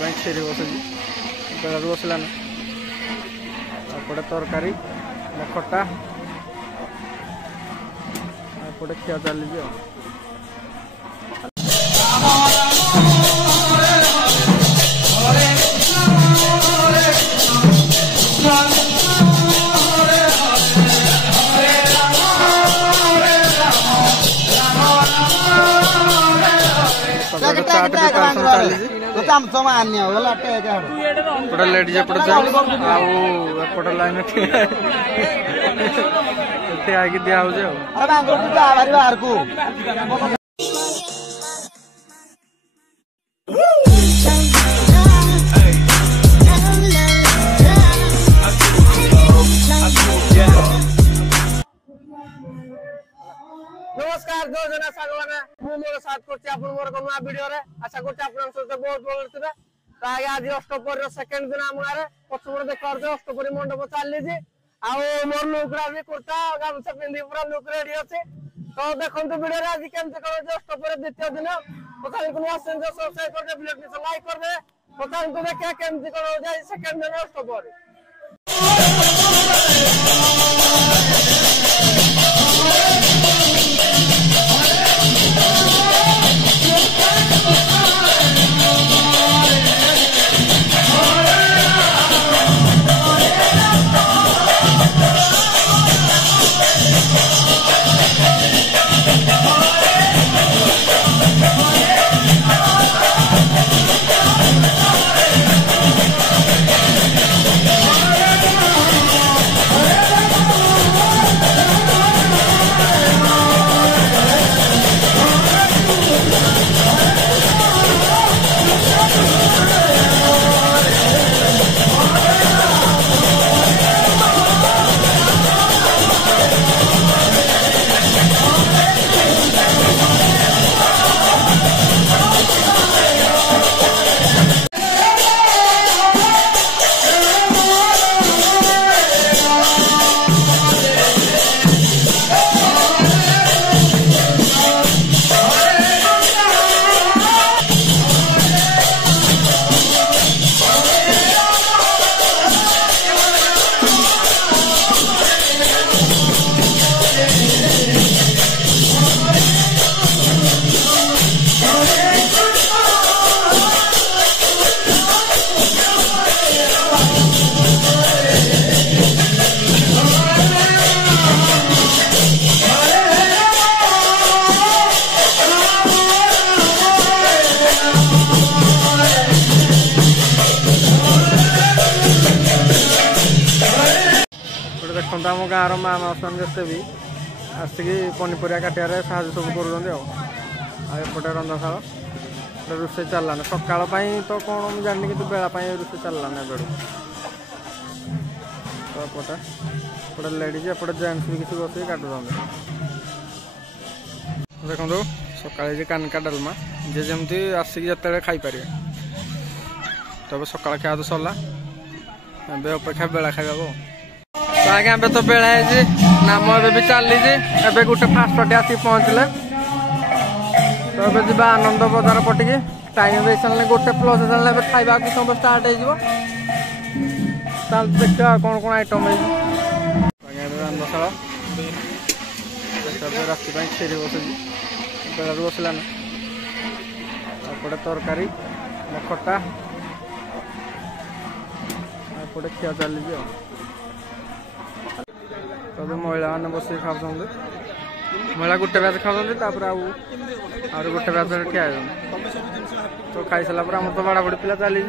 राति क्षीरी बसुची बेला बसलान एपटे तरकारी खटा एपटे खिया चली लेट एपटे आउट लाइन आगे दिया नमस्कार जो जना सागवाना मोर साथ करछि आपन मोर कोनो वीडियो रे आशा करछि आपन सहित बहुत भल थिबे तो आगे आज अष्टपहर सेकंड दिन हमरे पछुर देखर जे अष्टपहरी मंडप चालली जे आ मोर लुकरा भी कुर्ता गामछा पिंदी पूरा लुक रेडी अछि तो देखंतु वीडियो रे आज केमते कर जे अष्टपहर द्वितीय दिन पता को आसन जो सब्सक्राइब कर दे वीडियो को लाइक कर दे पता को देखा केमते कर जे सेकंड दिन अष्टपहर देखते आम गाँव माँ मासन जिते भी आसिक पनीपरिया काटियार साहय सब करपटे रंधशाल रोसे चलान सकाल तो कौन मुझे जानी कि बेला रोसे चलान एबे तो एपटे लेडीज एपटे जेन्ट्स भी किसी बस काटुं देखो सकाଳେ कानका डालमा जे जमी आसिक जिते खाईपर तब सका खाया तो सरला अपेक्षा बेला खाइबा तो आगे एबे तो बेला है नाम एबे भी चली एबे गोटे फास्ट आसी पहुँचले तो एबे जी आनंद बजार पटिकी टाइम दे सारे गोटे प्लस सारे खाइबा सब स्टार्ट हो देखा कौन कौन आइटम है रंधशाल राति क्षीरी बसुची बेला बसलान एपटे तरकारी खटा एपटे खिया चली तब महिला मैंने बस खाऊँ महिला गोटे बैच खाऊँ आउ गोटे बैच ठिया तो खाई सारा आम तो बाड़ा बड़ी पिला चली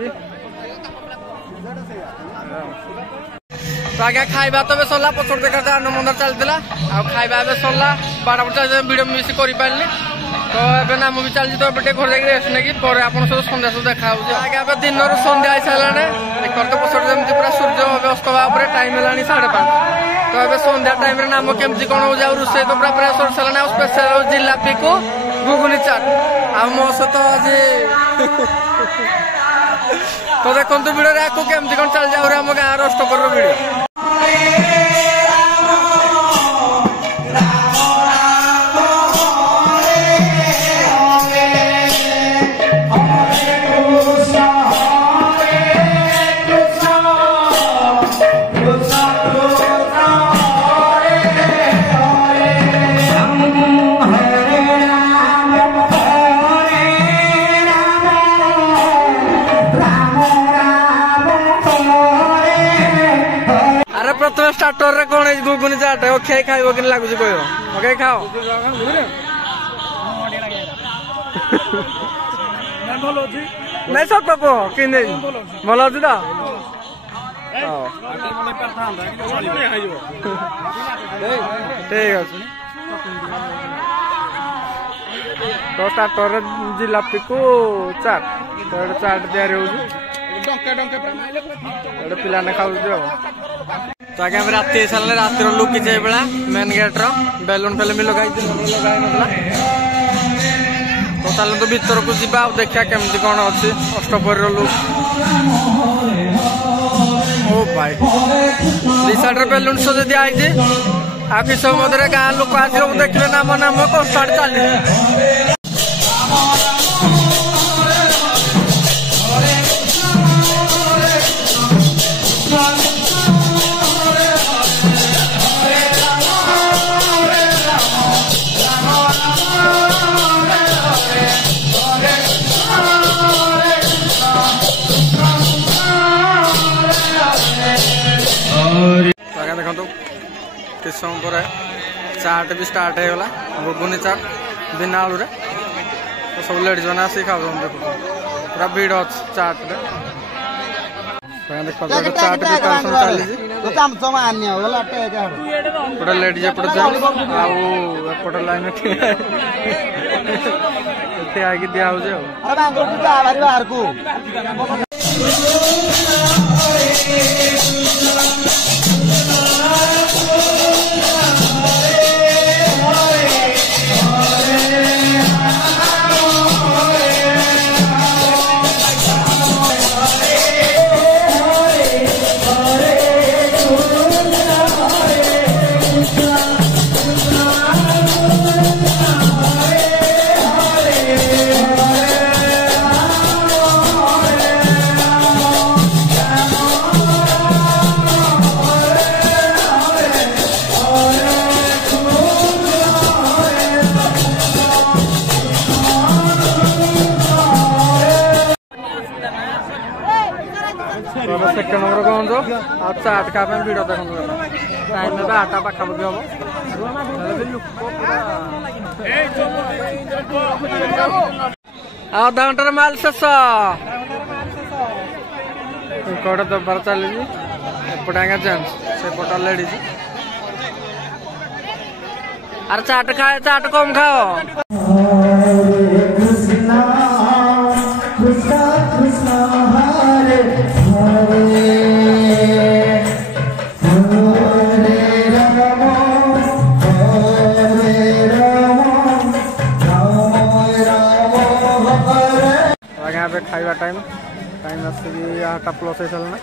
तो आगे खाइबा तो सरला पचर देखा आनंद मंदिर चलता खाइबा सरला बाड़ा बड़ी चल भिड मिस कर पारे तो ये नाम भी चलती तो घर जाकर रेस्ट नहीं आप सन्ध्या सब देखा आगे दिन सन्ध्या आई सारे देखो तो पचर जमी पूरा सूर्य अस्त हवा टाइम है 5:30 तो ये सन्ध्या टाइम नाम केमती कौन हो रोसे तो पूरा प्रयास कर सारे स्पेशल जिलापी को घुगुनी चाट आ मो सहित आज तो देखो भिडियो आपको केमती कौन चल जाए आम गाँव अष्टपहर भिडियो Oh प्रथम स्टार्टर रे कौन गुगुनी चाट ओके खाइबो कि लागुची कहयो ओके खाओ नहीं सब को किने भलो अछि त ठीक अछि तो स्टार्टर जिलापी को चाट तो चाट तैयारी होउची पिलाने खाऊ तो आगे राति सारे रातिर लुकी जाए बेला मेन गेट बेलून फेलुन लगाई तो ताले तो भीतर को जीवा देखा केमती कौन अच्छी अष्टपहरी लुक ओ भाई दी साइड बेलून सजे दिखाई आ कि समय गाँ लोक आज देखिए नाम नाम कष्ट चली किस समय पर चाट भी स्टार्ट होगा गुगुनी चाट बिना आलू तो सब लेडीज मैंने आसिक खाऊ देख पूरा भीड़ अच्छे चाट चाट भी चली गोटे लेडीज एपटे आउट लाइन ठिया दिया सेकेंड नंबर कौन जो आ चाट खा भिड़ देख टाइम में 8टा पाखापाखि हम आधा घंटार माल शेष कौटे दबार चली एपटे आगे जेन्ट्स सेपट लेडीज अरे चाट खाए चाट कम खाओ खाइबा टाइम आसिक 8टा प्लस होना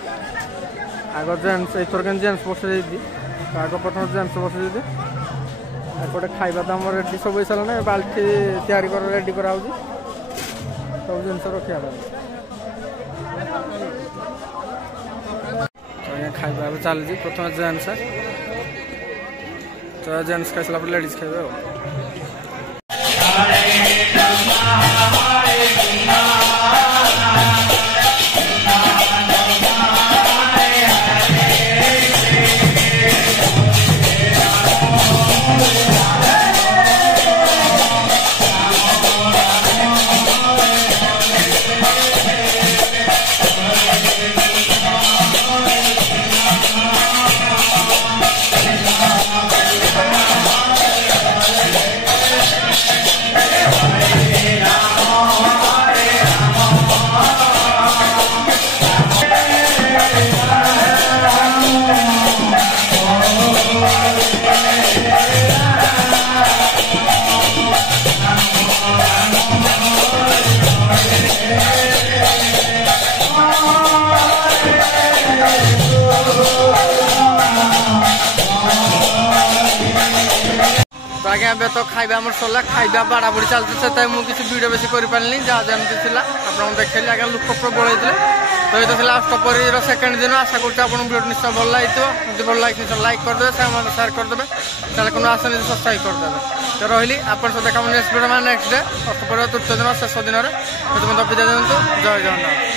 आग जेन्ट्स एथर के जेन्ट्स बसई तो आग प्रथम जेन्ट्स बसई एपटे खाइबा तो आम रेडी सब होना बाल्टी तैयारी कर रेडी करा सब जिन रखा खाइबा चली प्रथम जेन्ट्स तो जेन्ट्स खाई सारा लेडीज खाइबे ଏବେ ତ ଖାଇବା ଆମର ସରିଲା ଖାଇବା ବାଡ଼ାବୁଡ଼ି ଚାଲିଛି ସେଥିପାଇଁ ମୁଁ କିଛି ଭିଡ଼ିଓ ବେଶୀ କରିପାରିନି ଯାହା ଯେମିତି ଥିଲା ଆପଣଙ୍କୁ ଦେଖେଇଲି ଆଜ୍ଞା ଲୋକ ପ୍ରବଳ ହେଇଥିଲେ ତ ଏଇଟା ଥିଲା ଅଷ୍ଟପହରୀର ସେକେଣ୍ଡ ଦିନ ଆଶା କରୁଛି ଆପଣଙ୍କୁ ଭିଡ଼ିଓ ନିଶ୍ଚୟ ଭଲ ଲାଗିଥିବ ଯଦି ଭଲ ଲାଗିଛି ନିଶ୍ଚୟ ଲାଇକ୍ କରିଦେବେ ସାଙ୍ଗମାନଙ୍କୁ ସେୟାର କରିଦେବେ ତାହେଲେ কোনো ଆସନି ସବସ୍କ୍ରାଇବ୍ କରିଦେବେ ତ ରହିଲି ଆପଣ ସହିତ ଦେଖା ନେକ୍ସଟ ଭିଡ଼ିଓ ମାନେ ନେକ୍ସଟ ଡେ ଅଷ୍ଟପହରୀର ତୃତୀୟ ଦିନ ଶେଷ ଦିନରେ ସେଥିପାଇଁ ବିଦାୟ ଦିଅନ୍ତୁ ଜୟ ଜଗନ୍ନାଥ।